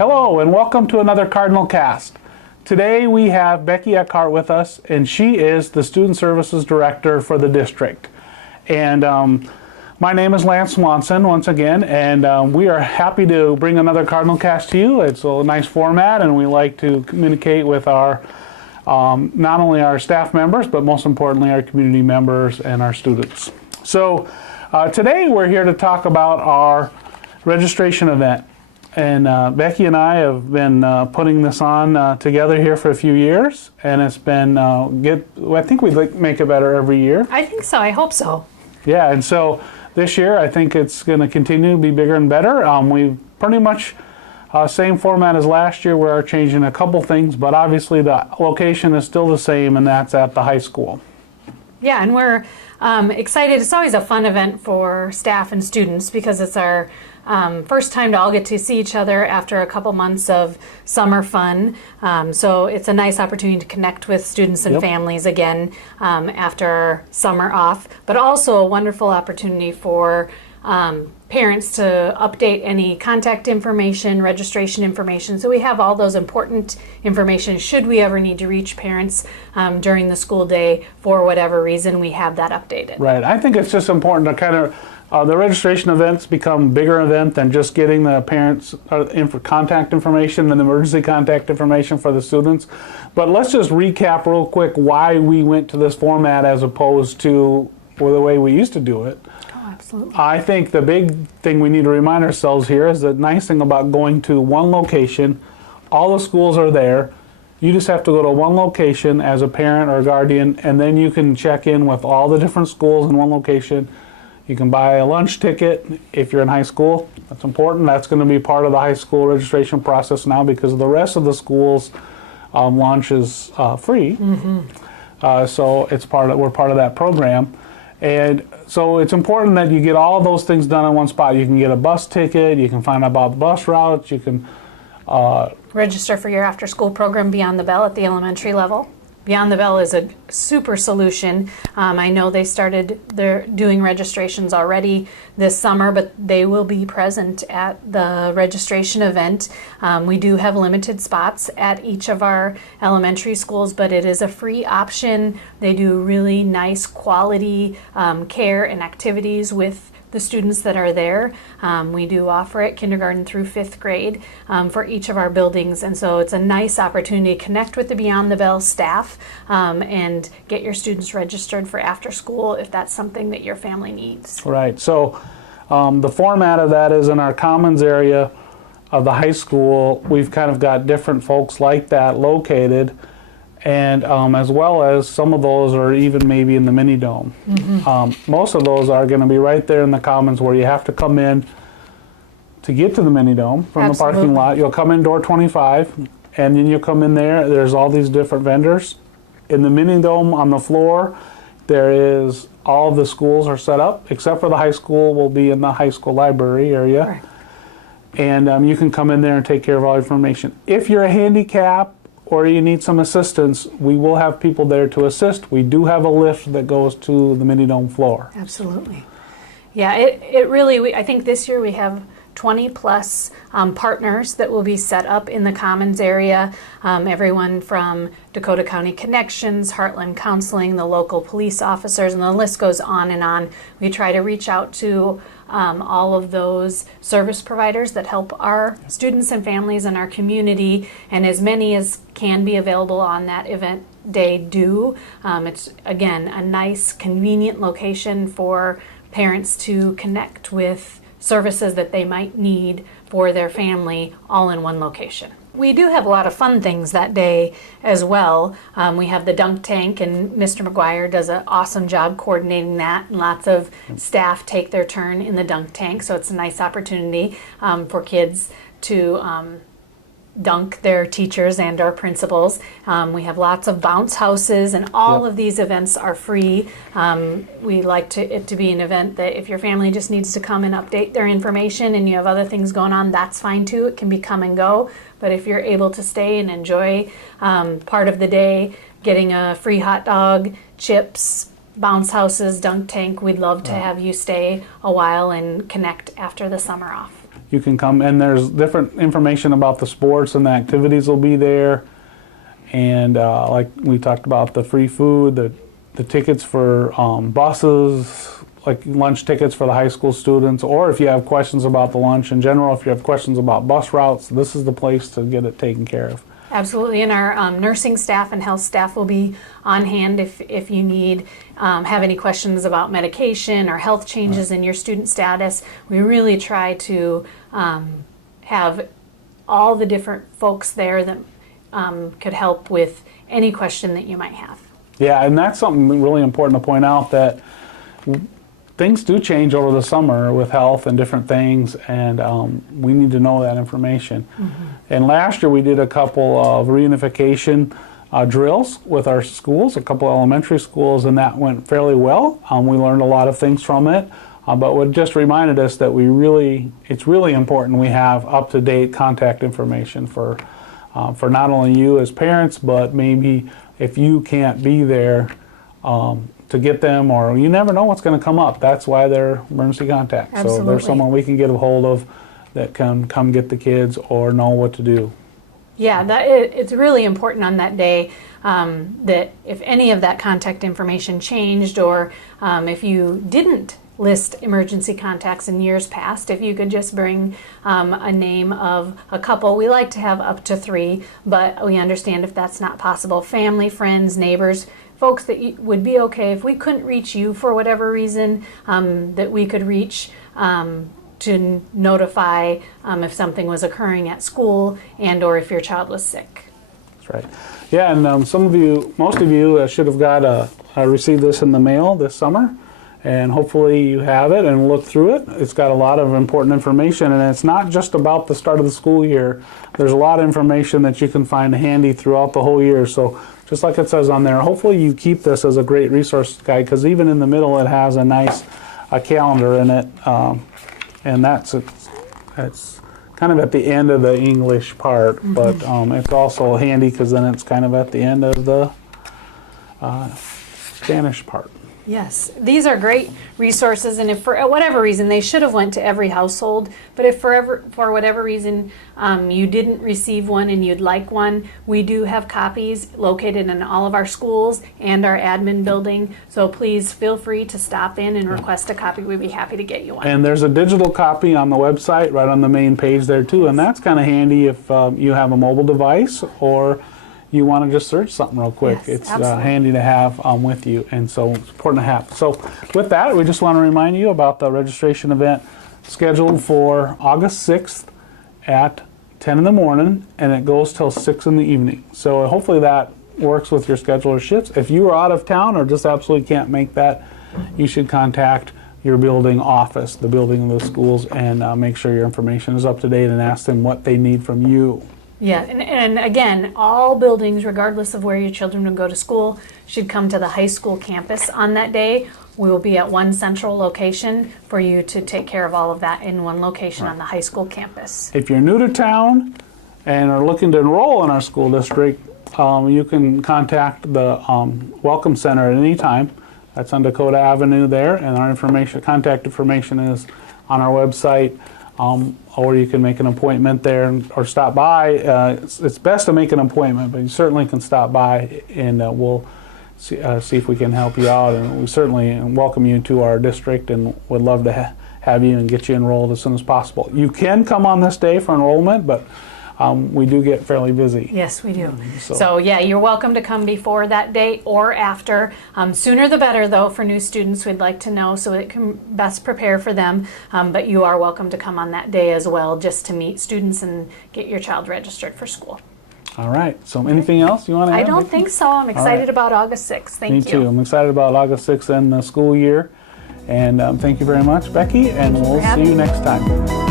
Hello and welcome to another Cardinal Cast. Today we have Becky Eckhardt with us, and she is the Student Services Director for the district. And my name is Lance Swanson once again, and we are happy to bring another Cardinal Cast to you. It's a nice format, and we like to communicate with our not only our staff members, but most importantly our community members and our students. So today we're here to talk about our registration event. And Becky and I have been putting this on together here for a few years, and it's been I think we make it better every year. I think so. I hope so. Yeah, and so this year I think it's going to continue to be bigger and better. We pretty much same format as last year. We're changing a couple things, but obviously the location is still the same, and that's at the high school. Yeah, and we're excited. It's always a fun event for staff and students because it's our first time to all get to see each other after a couple months of summer fun. So it's a nice opportunity to connect with students and families again after summer off, but also a wonderful opportunity for parents to update any contact information, registration information. So we have all those important information should we ever need to reach parents during the school day for whatever reason. We have that updated. Right. I think it's just important to kind of the registration events become a bigger event than just getting the parents' contact information and emergency contact information for the students. But let's just recap real quick why we went to this format as opposed to the way we used to do it. Oh, absolutely. I think the big thing we need to remind ourselves here is the nice thing about going to one location. All the schools are there. You just have to go to one location as a parent or a guardian, and then you can check in with all the different schools in one location. You can buy a lunch ticket if you're in high school. That's important. That's going to be part of the high school registration process now because the rest of the schools' lunch is free. Mm-hmm. So we're part of that program. And so it's important that you get all those things done in one spot. You can get a bus ticket. You can find out about the bus routes. You can register for your after-school program Beyond the Bell at the elementary level. Beyond the Bell is a super solution. I know they're doing registrations already this summer, but they will be present at the registration event. We do have limited spots at each of our elementary schools, but it is a free option. They do really nice quality care and activities with the students that are there. We do offer it kindergarten through 5th grade for each of our buildings, and so it's a nice opportunity to connect with the Beyond the Bell staff and get your students registered for after school if that's something that your family needs. Right. So the format of that is in our commons area of the high school. We've kind of got different folks like that located, and as well as some of those are even maybe in the mini dome. Mm-hmm. Most of those are going to be right there in the commons where you have to come in to get to the mini dome from Absolutely. the parking lot. You'll come in door 25, and then you'll come in there. There's all these different vendors. In the mini dome on the floor, there is all the schools are set up, except for the high school will be in the high school library area. Right. And you can come in there and take care of all your information. If you're a handicap, or you need some assistance, we will have people there to assist. We do have a lift that goes to the mini dome floor. Absolutely. Yeah, it really, I think this year we have 20 plus partners that will be set up in the Commons area. Everyone from Dakota County Connections, Heartland Counseling, the local police officers, and the list goes on and on. We try to reach out to all of those service providers that help our students and families in our community, and as many as can be available on that event day do. It's, again, a nice, convenient location for parents to connect with services that they might need for their family all in one location. We do have a lot of fun things that day as well. We have the dunk tank, and Mr. McGuire does an awesome job coordinating that, and lots of staff take their turn in the dunk tank, so it's a nice opportunity for kids to dunk their teachers and our principals. We have lots of bounce houses, and all of these events are free. We like it to be an event that if your family just needs to come and update their information and you have other things going on, that's fine too. It can be come and go. But if you're able to stay and enjoy part of the day, getting a free hot dog, chips, bounce houses, dunk tank, we'd love to have you stay a while and connect after the summer off. you can come, and there's different information about the sports and the activities will be there. And like we talked about, the free food, the tickets for buses, like lunch tickets for the high school students, or if you have questions about the lunch in general, if you have questions about bus routes, this is the place to get it taken care of. Absolutely, and our nursing staff and health staff will be on hand if you need, have any questions about medication or health changes in your student status. We really try to have all the different folks there that could help with any question that you might have. Yeah, and that's something really important to point out, that things do change over the summer with health and different things, and we need to know that information. Mm-hmm. And last year we did a couple of reunification drills with our schools, a couple elementary schools, and that went fairly well. We learned a lot of things from it, but it just reminded us that it's really important we have up-to-date contact information for not only you as parents, but maybe if you can't be there to get them, or you never know what's going to come up. That's why they're emergency contact. Absolutely. So there's someone we can get a hold of that can come get the kids or know what to do. Yeah, it's really important on that day that if any of that contact information changed, or if you didn't list emergency contacts in years past, if you could just bring a name of a couple. We like to have up to 3, but we understand if that's not possible. Family, friends, neighbors, folks that would be okay if we couldn't reach you for whatever reason, that we could reach to notify if something was occurring at school and or if your child was sick. That's right. Yeah, and most of you should have received this in the mail this summer, and hopefully you have it and look through it. It's got a lot of important information, and it's not just about the start of the school year. There's a lot of information that you can find handy throughout the whole year. So just like it says on there, hopefully you keep this as a great resource guide, because even in the middle it has a nice calendar in it, and that's kind of at the end of the English part, mm-hmm. but it's also handy because then it's kind of at the end of the Spanish part. Yes, these are great resources, and if for whatever reason they should have went to every household, but if for whatever reason you didn't receive one and you'd like one, we do have copies located in all of our schools and our admin building, so please feel free to stop in and request a copy. We'd be happy to get you one. And there's a digital copy on the website right on the main page there too, and that's kind of handy if you have a mobile device or you want to just search something real quick. Yes, it's handy to have with you, and so it's important to have. So with that, we just want to remind you about the registration event scheduled for August 6th at 10 in the morning, and it goes till 6 in the evening. So hopefully that works with your schedule or shifts. If you are out of town or just absolutely can't make that, you should contact your building office, the building of the schools, and make sure your information is up to date and ask them what they need from you. Yeah, and again, all buildings, regardless of where your children will go to school, should come to the high school campus on that day. We will be at one central location for you to take care of all of that in one location on the high school campus. If you're new to town and are looking to enroll in our school district, you can contact the Welcome Center at any time. That's on Dakota Avenue there, and our contact information is on our website. Or you can make an appointment there or stop by. It's best to make an appointment, but you certainly can stop by, and we'll see if we can help you out. And we certainly welcome you to our district, and would love to have you and get you enrolled as soon as possible. You can come on this day for enrollment, but we do get fairly busy. Yes, we do. So yeah, you're welcome to come before that date or after. Sooner the better, though, for new students. We'd like to know so it can best prepare for them. But you are welcome to come on that day as well, just to meet students and get your child registered for school. All right. So anything else you want to add? I don't think so. I'm excited about August 6th. Thank you. Me too. I'm excited about August 6th and the school year. And thank you very much, Becky, and we'll see you next time.